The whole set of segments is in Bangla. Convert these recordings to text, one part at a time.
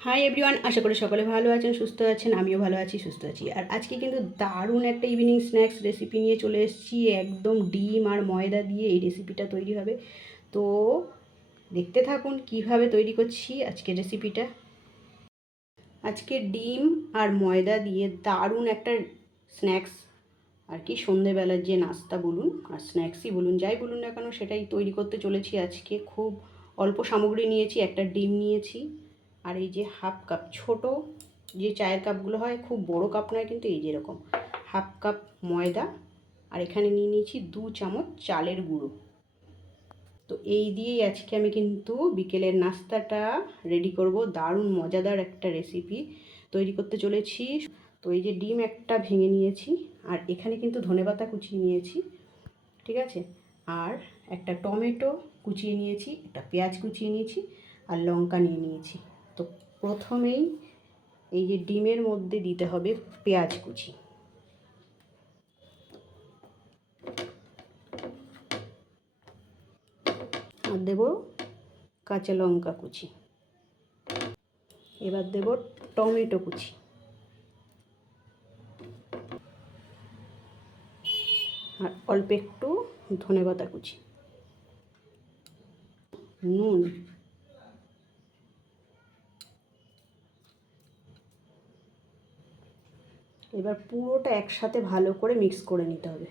হাই এভরিওয়ান আশা করি সকলে ভালো আছেন, সুস্থ আছেন, আমিও ভালো আছি, সুস্থ আছি। আর আজকে কিন্তু দারুণ একটা ইভিনিং স্ন্যাক্স রেসিপি নিয়ে চলে এসেছি, একদম ডিম আর ময়দা দিয়ে এই রেসিপিটা তৈরি হবে। তো দেখতে থাকুন কীভাবে তৈরি করছি আজকে রেসিপিটা আজকে ডিম আর ময়দা দিয়ে দারুণ একটা স্ন্যাক্স আর কি সন্ধেবেলার যে নাস্তা বলুন, আর স্ন্যাক্সই বলুন, যাই বলুন না কেন, সেটাই তৈরি করতে চলেছি আজকে। খুব অল্প সামগ্রী নিয়েছি, একটা ডিম নিয়েছি। আর এই যে হাফ কাপ, ছোট যে চায়ের কাপগুলো হয়, খুব বড় কাপ নয় কিন্তু এই যেরকম হাফ কাপ ময়দা আর এখানে নিয়ে নিয়েছি দু চামচ চালের গুঁড়ো। তো এই দিয়েই আজকে আমি কিন্তু বিকেলের নাস্তাটা রেডি করব। দারুণ, মজাদার একটা রেসিপি তৈরি করতে চলেছি। তো এই যে ডিম একটা ভেঙে নিয়েছি আর এখানে কিন্তু ধনেপাতা কুচিয়ে নিয়েছি, ঠিক আছে? আর একটা টমেটো কুচিয়ে নিয়েছি, একটা পেঁয়াজ কুচিয়ে নিয়েছি আর লঙ্কা নিয়ে নিয়েছি। তো প্রথমেই এই যে ডিমের মধ্যে দিতে হবে পেঁয়াজ কুচি। আর দেব কাঁচা লঙ্কা কুচি। এবার দেব টমেটো কুচি। আর অল্প একটু ধনেপাতা কুচি। নুন। এবার পুরোটা একসাথে ভালো করে মিক্স করে নিতে হবে।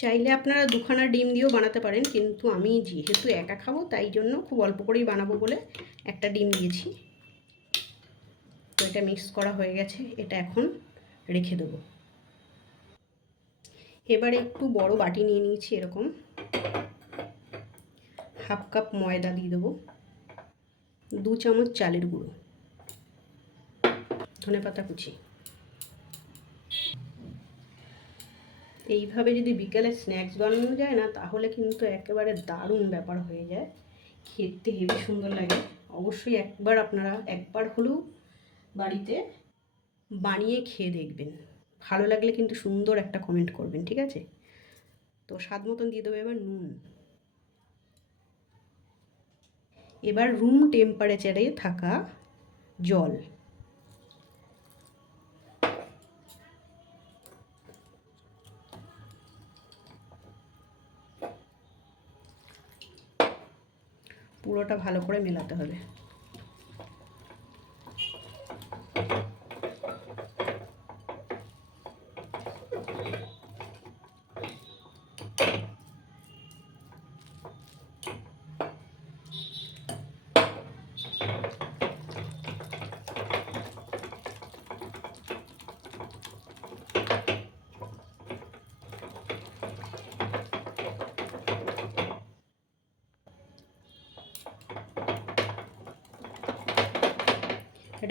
চাইলে আপনারা দুখানা ডিম দিয়েও বানাতে পারেন, কিন্তু আমি যেহেতু একা খাব, তাই জন্য খুব অল্প করেই বানাবো বলে একটা ডিম দিয়েছি। তো এটা মিক্স করা হয়ে গেছে, এটা এখন রেখে দেবো। এবারে একটু বড় বাটি নিয়ে নিয়েছি এরকম। হাফ কাপ ময়দা দিয়ে দেবো। দু চামচ চালের গুঁড়ো। ধনে পাতা কুচি। এইভাবে যদি বিকেলে স্ন্যাক্স বানানো যায় না, তাহলে কিন্তু একেবারে দারুণ ব্যাপার হয়ে যায়। খেতে হেবি সুন্দর লাগে। অবশ্যই একবার আপনারা একবার হলেও বাড়িতে বানিয়ে খেয়ে দেখবেন। ভালো লাগলে কিন্তু সুন্দর একটা কমেন্ট করবেন, ঠিক আছে? তো স্বাদ মতন দিয়ে দেবো এবার নুন। এবার রুম টেম্পারেচারে থাকা জল। পুরোটা ভালো করে মেলাতে হবে।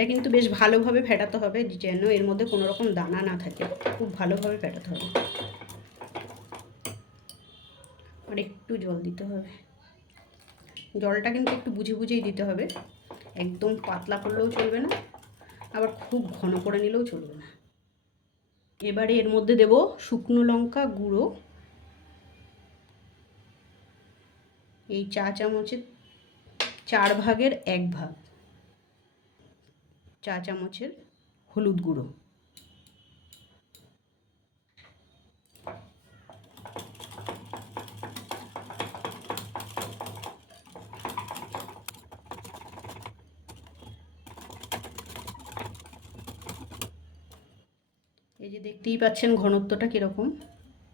এটা কিন্তু বেশ ভালোভাবে ফেটাতে হবে, যেন এর মধ্যে কোনো রকম দানা না থাকে। খুব ভালোভাবে ফেটাতে হবে। আর একটু জল দিতে হবে। জলটা কিন্তু একটু বুঝে বুঝেই দিতে হবে। একদম পাতলা করলেও চলবে না, আবার খুব ঘন করে নিলেও চলবে না। এবারে এর মধ্যে দেব শুকনো লঙ্কা গুঁড়ো। এই চা চামচের চার ভাগের এক ভাগ। চা চামচের হলুদ গুঁড়ো। এই যে দেখতেই পাচ্ছেন ঘনত্বটা কীরকম।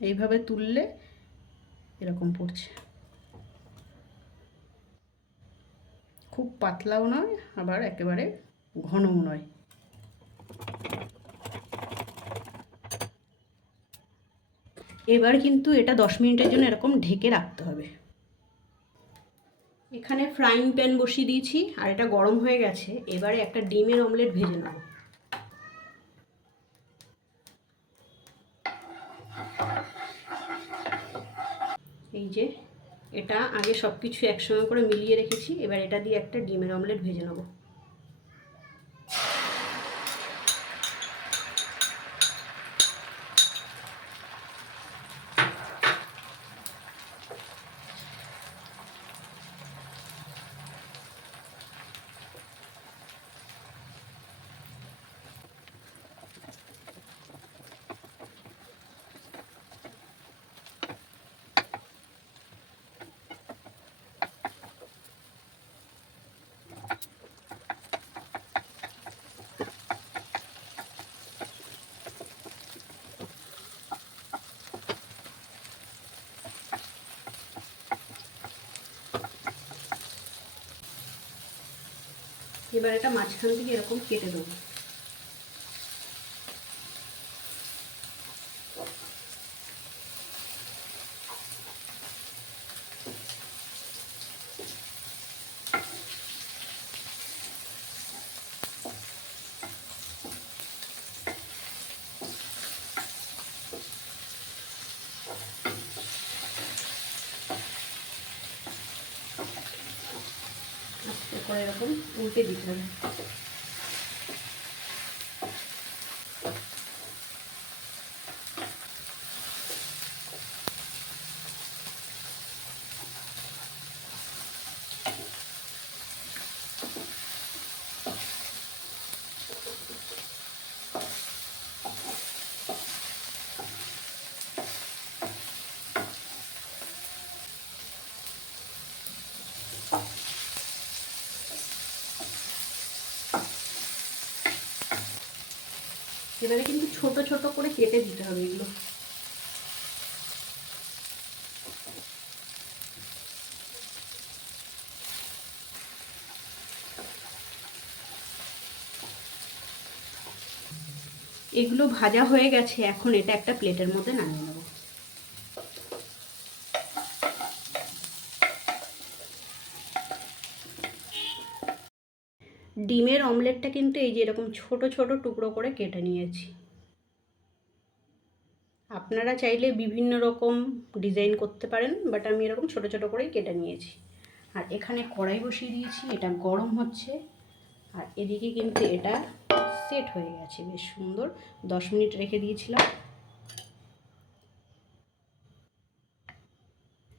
এইভাবে তুললে এরকম পড়ছে। খুব পাতলাও নয়, আবার একেবারে ঘনও নয়। এবার কিন্তু এটা দশ মিনিটের জন্য এরকম ঢেকে রাখতে হবে। এখানে ফ্রাইং প্যান বসিয়ে দিয়েছি, আর এটা গরম হয়ে গেছে, এবারে একটা ডিমের অমলেট ভেজে নেব। এই যে, এটা আগে সব কিছু একসঙ্গে করে মিলিয়ে রেখেছি, এবার এটা দিয়ে একটা ডিমের অমলেট ভেজে নেব। এবার এটা মাঝখান থেকে এরকম কেটে দেবো। করে এরকম উল্টে দিতে হবে। এবারে কিন্তু ছোট ছোট করে কেটে দিতে হবে এগুলো। এগুলো ভাজা হয়ে গেছে, এখন এটা একটা প্লেটের মধ্যে নামিয়ে নেব। ডিমের অমলেটটা কিন্তু এই যে এরকম ছোট ছোট টুকরো করে কেটে নিয়েছি। আপনারা চাইলে বিভিন্ন রকম ডিজাইন করতে পারেন, বাট আমি এরকম ছোট ছোট করেই কেটে নিয়েছি। আর এখানে কড়াই বসিয়ে দিয়েছি, এটা গরম হচ্ছে। আর এদিকে কিন্তু এটা সেট হয়ে গেছে, বেশ সুন্দর। দশ মিনিট রেখে দিয়েছিলাম।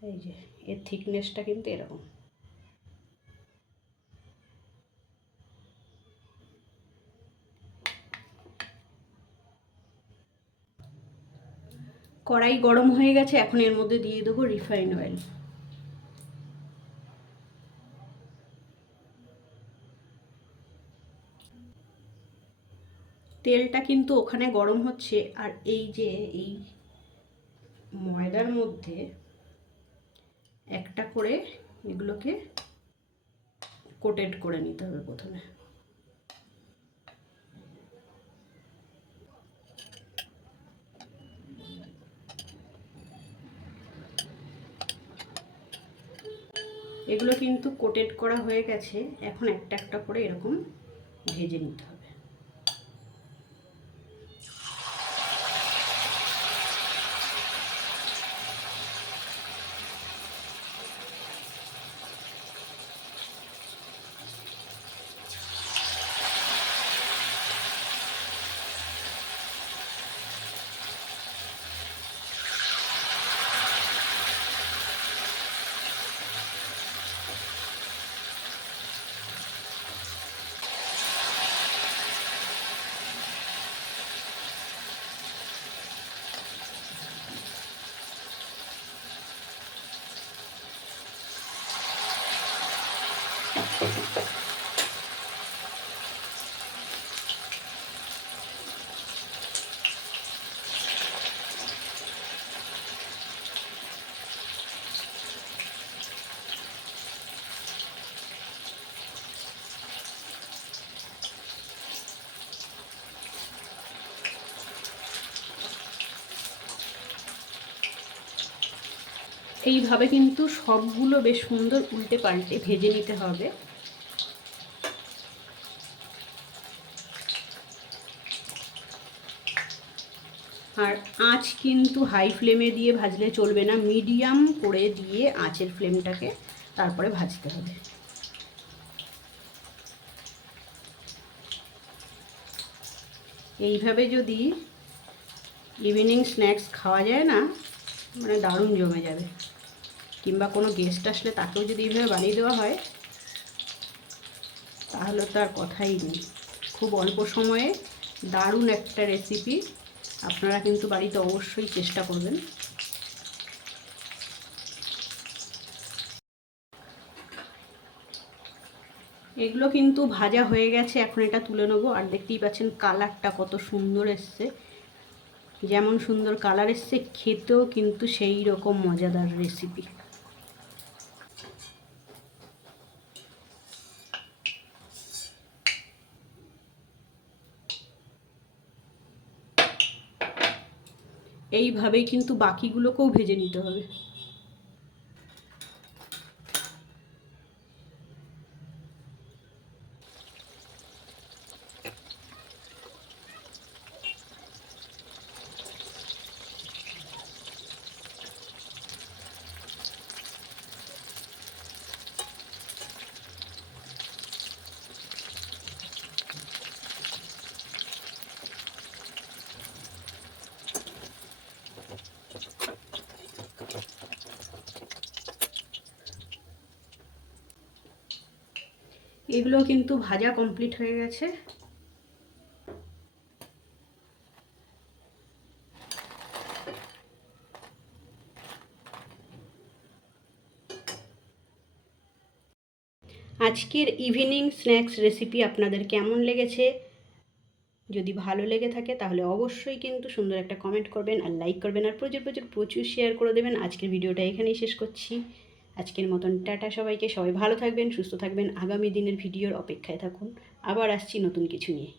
এই যে, এর থিকনেসটা কিন্তু এরকম। কড়াই গরম হয়ে গেছে, এখন এর মধ্যে দিয়ে দেবো রিফাইন অয়েল তেলটা কিন্তু ওখানে গরম হচ্ছে, আর এই যে এই ময়দার মধ্যে একটা করে এগুলোকে কোটেড করে নিতে হবে প্রথমে। এগুলো কিন্তু কোটেড করা হয়ে গেছে। এখন একটা একটা করে এরকম ভেজে নিতে হবে। এইভাবে কিন্তু সবগুলো বেশ সুন্দর উল্টে পাল্টে ভেজে নিতে হবে আর আঁচ কিন্তু হাই ফ্লেমে দিয়ে ভাজলে চলবে না। মিডিয়াম করে দিয়ে আঁচের ফ্লেমটাকে তারপরে ভাজতে হবে। এইভাবে যদি ইভিনিং স্ন্যাক্স খাওয়া যায় না মানে দারুণ জমে যাবে। কিংবা কোনো গেস্ট আসলে তাকেও যদি এইভাবে বানিয়ে দেওয়া হয়, তাহলে তো আর কথাই নেই। খুব অল্প সময়ে দারুণ একটা রেসিপি আপনারা কিন্তু বাড়িতে অবশ্যই চেষ্টা করবেন। এগুলো কিন্তু ভাজা হয়ে গেছে, এখন এটা তুলে নেব। আর দেখতেই পাচ্ছেন কালারটা কত সুন্দর এসছে। যেমন সুন্দর কালার এসছে, খেতেও কিন্তু সেই রকম মজাদার রেসিপি এইভাবেই কিন্তু বাকিগুলোকেও ভেজে নিতে হবে। এগুলো কিন্তু ভাজা কমপ্লিট হয়ে গেছে। আজকের ইভিনিং স্ন্যাক্স রেসিপি আপনাদের কেমন লেগেছে? যদি ভালো লেগে থাকে তাহলে অবশ্যই কিন্তু সুন্দর একটা কমেন্ট করবেন আর লাইক করবেন আর প্রচুর প্রচুর প্রচুর শেয়ার করে দেবেন। আজকের ভিডিওটা এখানেই শেষ করছি। আজকের মতন টাটা সবাইকে, সবাই ভালো থাকবেন, সুস্থ থাকবেন। আগামী দিনের ভিডিওর অপেক্ষায় থাকুন। আবার আসছি নতুন কিছু নিয়ে।